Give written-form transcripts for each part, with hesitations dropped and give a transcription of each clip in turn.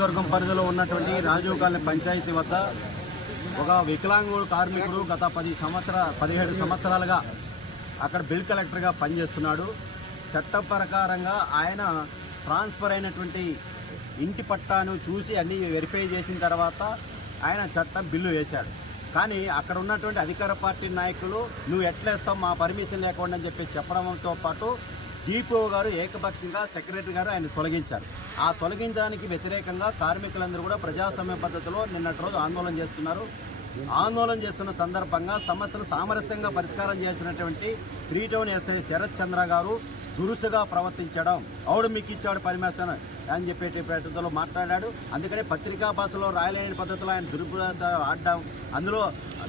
నియోజకవర్గం పరిధిలో ఉన్నటువంటి రాజీవ్ కాలనీ పంచాయతీ వద్ద ఒక వికలాంగుడు కార్మికుడు గత 17 సంవత్సరాలుగా అక్కడ బిల్ కలెక్టర్గా పనిచేస్తున్నాడు. చట్ట ప్రకారంగా ఆయన ట్రాన్స్ఫర్ అయినటువంటి ఇంటి పట్టాను చూసి అన్ని వెరిఫై చేసిన తర్వాత ఆయన చట్టం బిల్లు వేశాడు. కానీ అక్కడ ఉన్నటువంటి అధికార పార్టీ నాయకులు నువ్వు ఎట్లేస్తావు మా పర్మిషన్ లేకుండా అని చెప్పి చెప్పడంతో పాటు డిపిఓ గారు ఏకపక్షంగా సెక్రటరీ గారు ఆయన తొలగించారు. ఆ తొలగించడానికి వ్యతిరేకంగా కార్మికులందరూ కూడా ప్రజాస్వామ్య పద్ధతిలో నిన్నటి రోజు ఆందోళన చేస్తున్నారు. ఆందోళన చేస్తున్న సందర్భంగా సమస్యను సామరస్యంగా పరిష్కారం చేసినటువంటి 3 టౌన్ ఎస్ఐ శరత్ చంద్ర గారు దురుసుగా ప్రవర్తించడం, అవుడు మీకు ఇచ్చాడు పర్మిషన్ అని చెప్పేటి పద్ధతిలో మాట్లాడాడు. అందుకని పత్రికా భాషలో రాయలేని పద్ధతిలో ఆయన దురుపయోగ ఆడడం, అందులో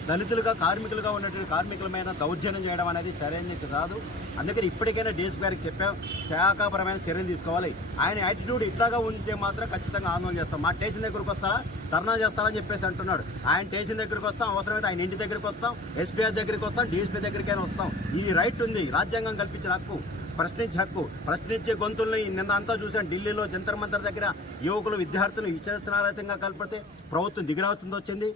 దళితులుగా కార్మికులుగా ఉన్నటువంటి కార్మికుల మీద దౌర్జన్యం చేయడం అనేది సరైనది కాదు. అందుకని ఇప్పటికైనా డీఎస్పీ గారికి చెప్పాం, శాఖాపరమైన చర్యలు తీసుకోవాలి. ఆయన యాటిట్యూడ్ ఇట్లాగా ఉంటే మాత్రం ఖచ్చితంగా ఆందోళన చేస్తాం. మా స్టేషన్ దగ్గరకు వస్తారా, ధర్నా చేస్తారని చెప్పేసి అంటున్నాడు. ఆయన స్టేషన్ దగ్గరికి వస్తాం, అవసరమైతే ఆయన ఇంటి దగ్గరికి వస్తాం, ఎస్పీఆర్ దగ్గరికి వస్తాం, డీఎస్పీ దగ్గరికైనా వస్తాం. ఈ రైట్ ఉంది, రాజ్యాంగం కల్పించిన హక్కు, ప్రశ్నించే హక్కు. ప్రశ్నించే గొంతుల్ని నిన్న అంతా చూశాను. ఢిల్లీలో జంతర్ మంతర్ దగ్గర యువకులు విద్యార్థులు విచక్షణారహితంగా కలిపితే ప్రభుత్వం దిగిరాల్సింది వచ్చింది.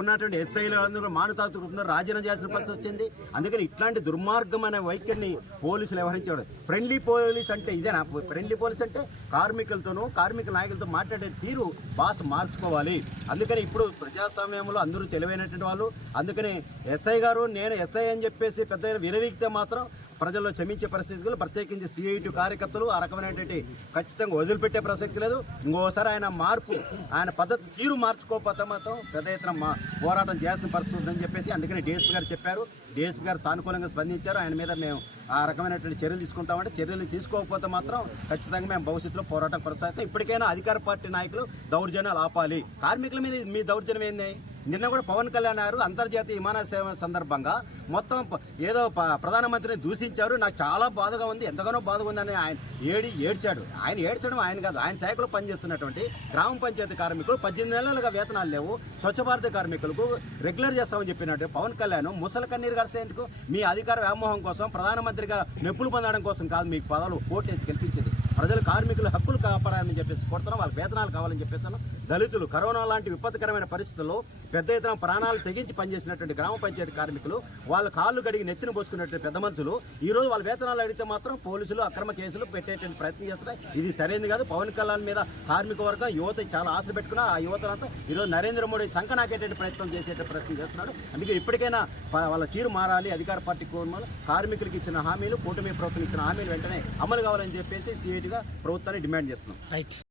ఉన్నటువంటి ఎస్ఐలు అందరూ మానతాతున్నారు, రాజీనామా చేసిన పరిస్థితి వచ్చింది. అందుకని ఇట్లాంటి దుర్మార్గమైన వైఖరిని పోలీసులు వ్యవహరించాడు. ఫ్రెండ్లీ పోలీస్ అంటే ఇదేనా? ఫ్రెండ్లీ పోలీస్ అంటే కార్మికులతోనూ కార్మిక నాయకులతో మాట్లాడే తీరు భాష మార్చుకోవాలి. అందుకని ఇప్పుడు ప్రజాస్వామ్యంలో అందరూ తెలివైనటువంటి వాళ్ళు. అందుకని ఎస్ఐ గారు నేను ఎస్ఐ అని చెప్పేసి పెద్ద విరవీగితే మాత్రం ప్రజల్లో క్షమించే పరిస్థితులు, ప్రత్యేకించి సిఐటి కార్యకర్తలు ఆ రకమైనటువంటి ఖచ్చితంగా వదిలిపెట్టే ప్రసక్తి లేదు. ఇంకోసారి ఆయన మార్పు, ఆయన పద్ధతి తీరు మార్చుకోకపోతే మాత్రం పెద్ద ఎత్తున పోరాటం చేయాల్సిన పరిస్థితి ఉందని చెప్పేసి అందుకని డిఎస్పీ గారు చెప్పారు. డిఎస్పీ గారు సానుకూలంగా స్పందించారు. ఆయన మీద మేము ఆ రకమైనటువంటి చర్యలు తీసుకుంటామంటే, చర్యలు తీసుకోకపోతే మాత్రం ఖచ్చితంగా మేము భవిష్యత్తులో పోరాటం కొనసాగిస్తాం. ఇప్పటికైనా అధికార పార్టీ నాయకులు దౌర్జన్యాలు ఆపాలి. కార్మికుల మీద మీ దౌర్జన్యం ఏంది? నిన్న కూడా పవన్ కళ్యాణ్ గారు అంతర్జాతీయ విమానాశ్రయం సందర్భంగా మొత్తం ఏదో ప్రధానమంత్రిని దూషించారు. నాకు చాలా బాధగా ఉంది, ఎంతగానో బాధగా ఉందని ఆయన ఏడ్చాడు. ఆయన ఏడ్చడం ఆయన కాదు, ఆయన శాఖలో పనిచేస్తున్నటువంటి గ్రామ పంచాయతీ కార్మికులు 18 నెలలుగా వేతనాలు లేవు. స్వచ్ఛ భారత కార్మికులకు రెగ్యులర్ చేస్తామని చెప్పినట్టు పవన్ కళ్యాణ్ ముసలి కన్నీరు గార్సేందుకు మీ అధికార వ్యామోహం కోసం, ప్రధానమంత్రిగా మెప్పులు పొందడం కోసం కాదు మీకు పదవులు ఓటేసి గెలిపించింది. ప్రజలు కార్మికుల హక్కులు కాపాడాలని చెప్పేసి కొడుతున్నాం, వాళ్ళ వేతనాలు కావాలని చెప్పేస్తాను. దళితులు కరోనా లాంటి విపత్కరమైన పరిస్థితుల్లో పెద్ద ఎత్తున ప్రాణాలు తెగించి పనిచేసినటువంటి గ్రామ పంచాయతీ కార్మికులు, వాళ్ళ కాళ్ళు గడిగి నెత్తిన పోసుకున్నటువంటి పెద్ద మనుషులు ఈ రోజు వాళ్ళ వేతనాలు అడిగితే మాత్రం పోలీసులు అక్రమ కేసులు పెట్టేటువంటి ప్రయత్నం చేస్తున్నాయి. ఇది సరైనది కాదు. పవన్ కళ్యాణ్ మీద కార్మిక వర్గం యువత చాలా ఆశలు పెట్టుకున్నా ఆ యువతనంతా ఈరోజు నరేంద్ర మోడీ సంఖ నాకేటువంటి ప్రయత్నం చేస్తున్నాడు. అందుకే ఇప్పటికైనా వాళ్ళ తీరు మారాలి. అధికార పార్టీ కార్మికులకు ఇచ్చిన హామీలు, కూటమి ప్రభుత్వం ఇచ్చిన హామీలు వెంటనే అమలు కావాలని చెప్పేసి సిఐటిగా ప్రభుత్వాన్ని డిమాండ్ చేస్తున్నాం.